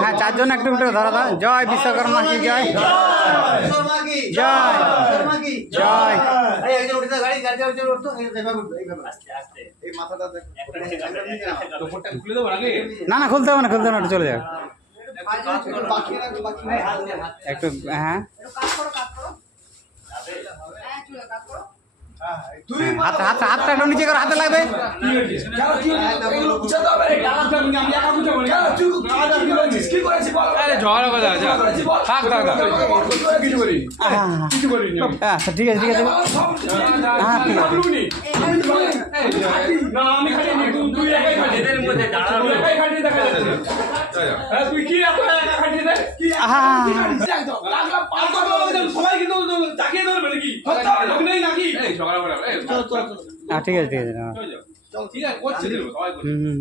হ্যাঁ, চারজন একটু একটু ধরা দাও। জয় বিশ্বকর্মা কি জয়, জয় জয়। না না, খুলতে হবে না, খুলতে হবে না, একটু চলে যাও একটু। হ্যাঁ, হাতটা একটু নিচে করো, হাতে লাগবে। আচ্ছা ঠিক আছে, ঠিক আছে। হ্যাঁ ঠিক আছে। ঠিক আছে, ঠিক আছে। হুম।